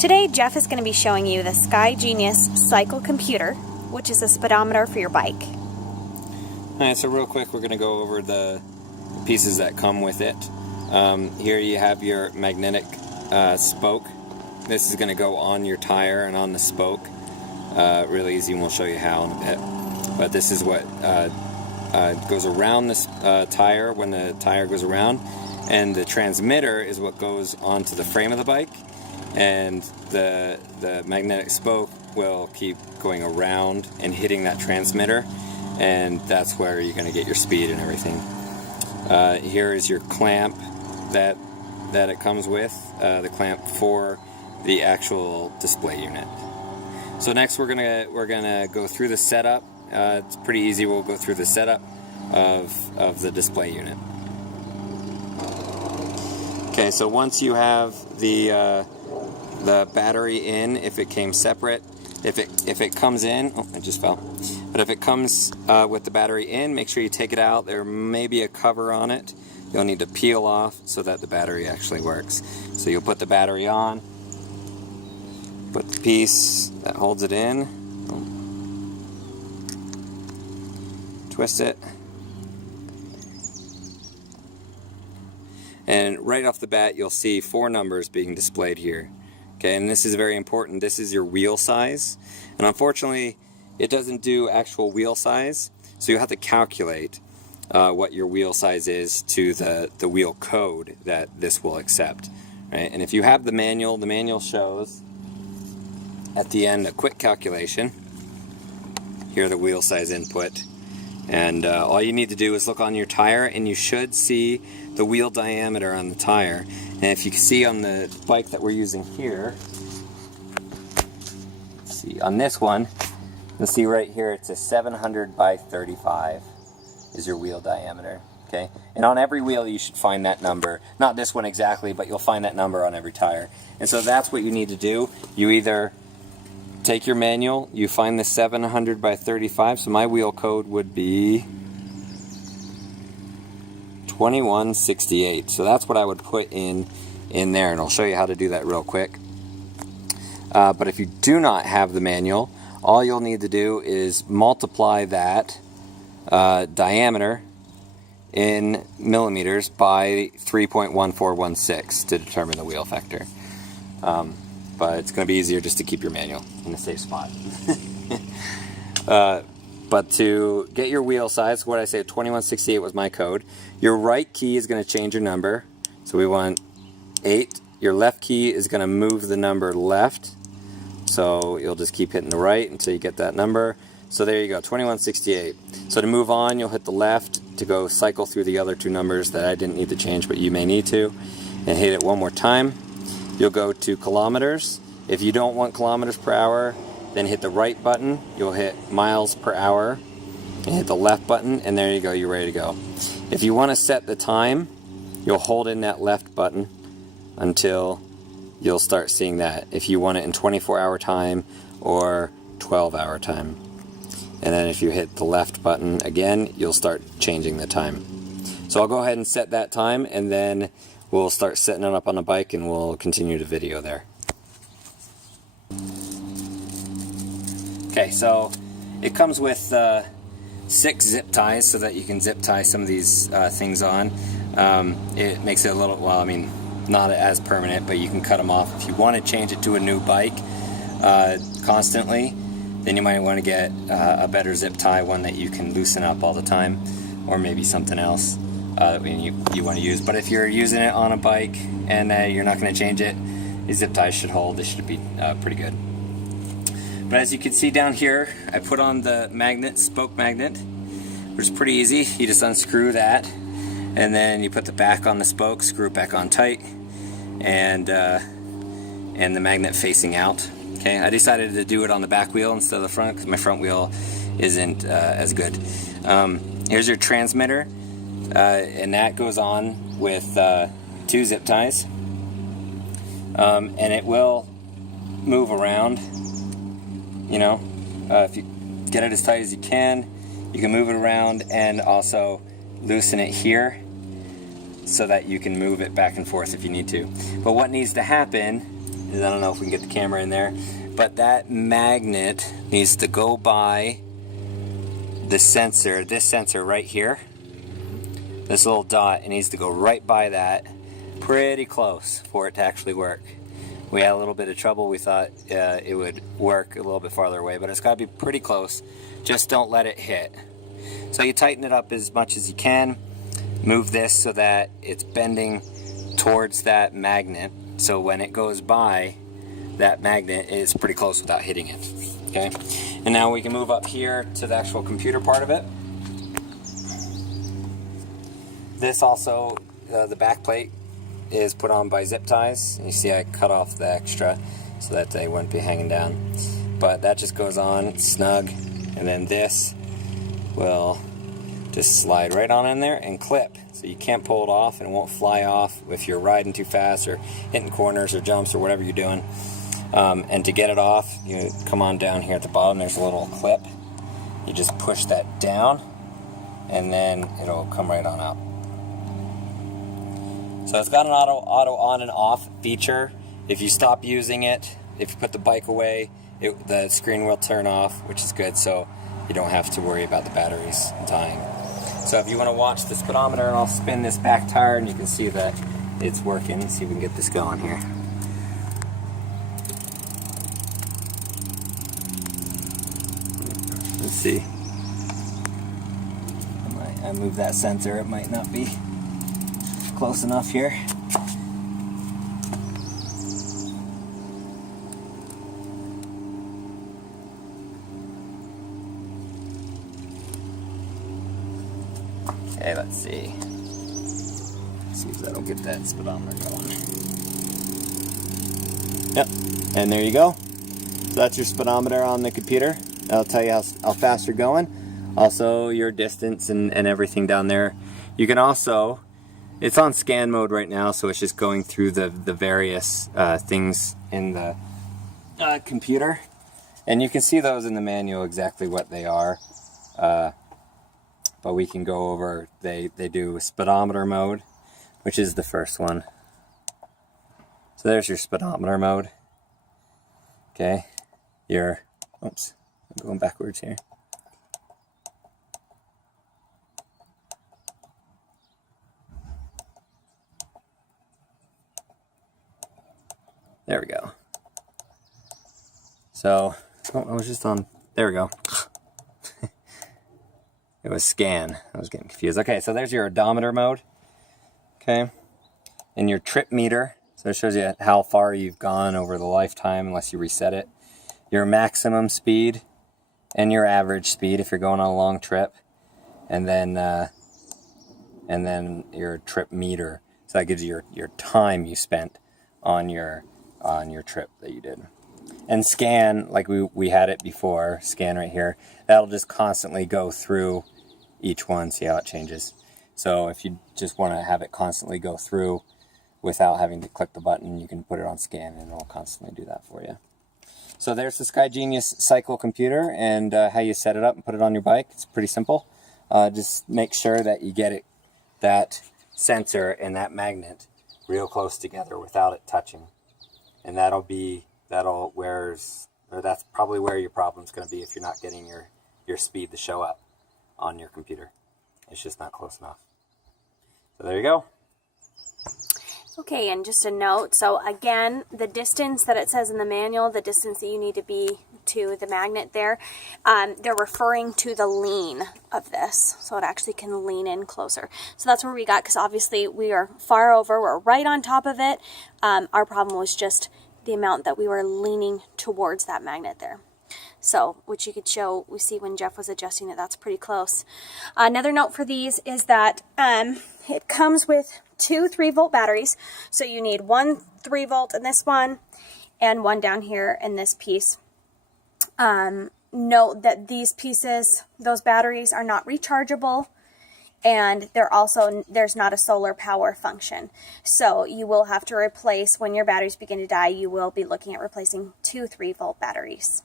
Today Jeff is going to be showing you the SkyGenius cycle computer, which is a speedometer for your bike. Alright, so real quick we're going to go over the pieces that come with it. Here you have your magnetic spoke. This is going to go on your tire and on the spoke. Really easy, and we'll show you how in a bit. But this is what goes around this tire when the tire goes around, and the transmitter is what goes onto the frame of the bike, and the magnetic spoke will keep going around and hitting that transmitter, and that's where you're going to get your speed and everything. Here is your clamp that it comes with, the clamp for the actual display unit. So next we're gonna go through the setup. It's pretty easy. We'll go through the setup of the display unit. Okay, so once you have the battery in, if it came separate, if it comes in, oh, it just fell. But if it comes with the battery in, make sure you take it out. There may be a cover on it. You'll need to peel off so that the battery actually works. So you'll put the battery on, put the piece that holds it in, twist it, and right off the bat you'll see 4 numbers being displayed here. Okay, and this is very important. This is your wheel size, and unfortunately it doesn't do actual wheel size, so you have to calculate what your wheel size is to the wheel code that this will accept. Right? And if you have the manual shows at the end a quick calculation. Here the wheel size input, and all you need to do is look on your tire and you should see the wheel diameter on the tire. And if you can see on the bike that we're using here, see on this one, you'll see right here it's a 700 by 35 is your wheel diameter. Okay, and on every wheel you should find that number. Not this one exactly, but you'll find that number on every tire. And so that's what you need to do. You either take your manual, you find the 700 by 35, so my wheel code would be 2168. So that's what I would put in there, and I'll show you how to do that real quick. But if you do not have the manual, all you'll need to do is multiply that diameter in millimeters by 3.1416 to determine the wheel factor. But it's going to be easier just to keep your manual in a safe spot. But to get your wheel size, what I say, 2168 was my code. Your right key is going to change your number. So we want 8. Your left key is going to move the number left. So you'll just keep hitting the right until you get that number. So there you go, 2168. So to move on, you'll hit the left to go cycle through the other 2 numbers that I didn't need to change, but you may need to. And hit it one more time. You'll go to kilometers. If you don't want kilometers per hour, then hit the right button. You'll hit miles per hour and hit the left button, and there you go, you're ready to go. If you want to set the time, you'll hold in that left button until you'll start seeing that. If you want it in 24-hour time or 12-hour time. And then if you hit the left button again, you'll start changing the time. So I'll go ahead and set that time, and then we'll start setting it up on the bike and we'll continue the video there. Okay, so it comes with 6 zip ties so that you can zip tie some of these things on. It makes it a little, well, I mean, not as permanent, but you can cut them off. If you want to change it to a new bike constantly, then you might want to get a better zip tie, one that you can loosen up all the time, or maybe something else that you want to use. But if you're using it on a bike and you're not going to change it, these zip ties should hold. They should be pretty good. But as you can see down here, I put on the magnet, spoke magnet, which is pretty easy. You just unscrew that, and then you put the back on the spoke, screw it back on tight, and the magnet facing out. Okay, I decided to do it on the back wheel instead of the front because my front wheel isn't as good. Here's your transmitter. And that goes on with 2 zip ties, and it will move around, you know, if you get it as tight as you can move it around and also loosen it here so that you can move it back and forth if you need to. But what needs to happen I don't know if we can get the camera in there, but that magnet needs to go by the sensor, this sensor right here. This little dot, it needs to go right by that, pretty close for it to actually work. We had a little bit of trouble. We thought it would work a little bit farther away, but it's got to be pretty close. Just don't let it hit. So you tighten it up as much as you can. Move this so that it's bending towards that magnet. So when it goes by, that magnet is pretty close without hitting it. Okay. And now we can move up here to the actual computer part of it. This also, the back plate is put on by zip ties. You see I cut off the extra so that they wouldn't be hanging down. But that just goes on snug, and then this will just slide right on in there and clip. So you can't pull it off and it won't fly off if you're riding too fast or hitting corners or jumps or whatever you're doing. And to get it off, you come on down here at the bottom, there's a little clip. You just push that down and then it'll come right on out. So it's got an auto on and off feature. If you stop using it, if you put the bike away, the screen will turn off, which is good, so you don't have to worry about the batteries dying. So if you want to watch the speedometer, and I'll spin this back tire and you can see that it's working. Let's see if we can get this going here. Let's see. I move that sensor, it might not be close enough here. Okay, let's see. Let's see if that'll get that speedometer going. Yep, and there you go. So that's your speedometer on the computer. That'll tell you how fast you're going. Also your distance and everything down there. You can also, it's on scan mode right now, so it's just going through the various things in the computer. And you can see those in the manual exactly what they are. But we can go over, they do Speedometer Mode, which is the first one. So there's your Speedometer Mode. Okay, oops, I'm going backwards here. There we go. So, I was just on, there we go. It was scan. I was getting confused. Okay, so there's your odometer mode. Okay. And your trip meter. So it shows you how far you've gone over the lifetime unless you reset it. Your maximum speed and your average speed if you're going on a long trip. And then your trip meter. So that gives you your time you spent on your trip that you did. And scan, like we had it before, scan right here, that'll just constantly go through each one, see how it changes. So if you just want to have it constantly go through without having to click the button, you can put it on scan and it'll constantly do that for you. So there's the SkyGenius cycle computer and how you set it up and put it on your bike. It's pretty simple. Just make sure that you get that sensor and that magnet real close together without it touching. And that's probably where your problem's going to be if you're not getting your speed to show up on your computer. It's just not close enough. So there you go. Okay, and just a note, so again, the distance that it says in the manual, the distance that you need to be to the magnet there, they're referring to the lean of this, so it actually can lean in closer. So that's where we got, because obviously we are far over, we're right on top of it. Our problem was just the amount that we were leaning towards that magnet there. So, which you could show, we see when Jeff was adjusting it, that's pretty close. Another note for these is that it comes with 2 3-volt batteries. So you need 1 3-volt in this one and 1 down here in this piece. Note that these pieces, those batteries are not rechargeable, and there's not a solar power function. So you will have to replace, when your batteries begin to die, you will be looking at replacing 2 3-volt batteries.